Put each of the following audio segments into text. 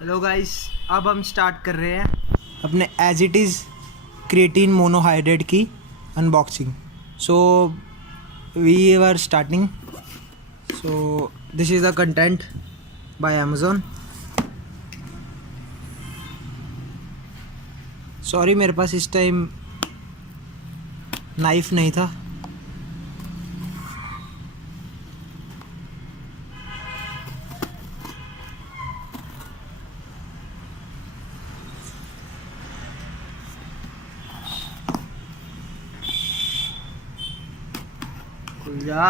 Hello guys, अब हम start कर रहे हैं अपने as it is creatine monohydrate की unboxing. So we are starting. So this is the content by Amazon. Sorry, मेरे पास इस टाइम नाइफ नहीं था। खुल जा।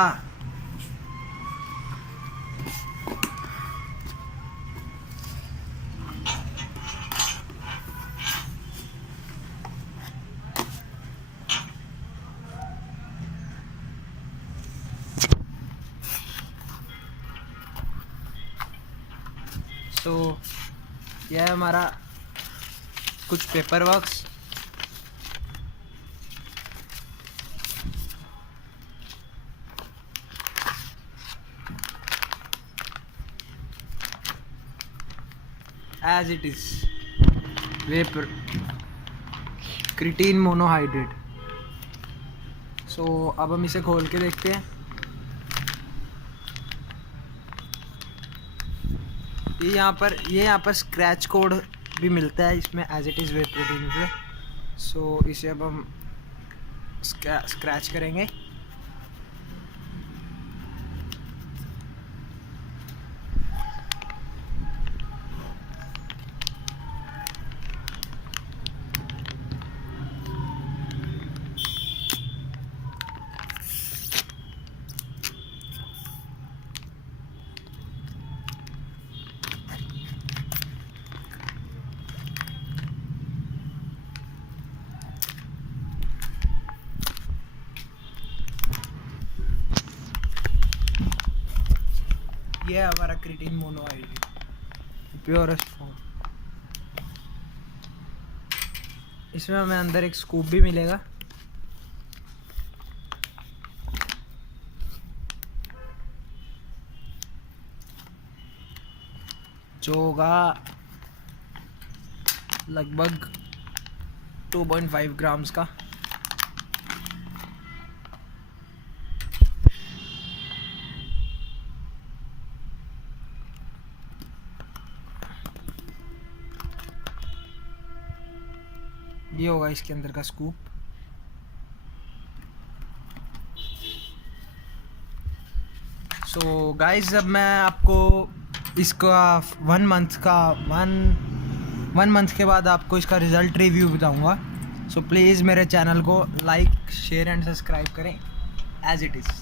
तो यह है हमारा कुछ paper works. As it is वेपर क्रिटीन मोनोहाइड्रेट। सो अब हम इसे खोल के देखते हैं। ये यहाँ पर स्क्रैच कोड भी मिलता है इसमें as it is whey protein पे। सो इसे अब हम स्क्रैच करेंगे। ये है हमारा क्रिटीन मोनोहाइड्रेट प्योरेस्ट फॉर्म। इसमें हमें अंदर एक स्कूप भी मिलेगा। जो होगा लगभग 2.5 ग्राम्स का। ये होगा इसके अंदर का स्कूप। सो गाइस, अब मैं आपको इसका वन मंथ के बाद आपको इसका रिज़ल्ट रिव्यू बताऊंगा। सो प्लीज़ मेरे चैनल को लाइक, शेयर एंड सब्सक्राइब करें एज इट इज़।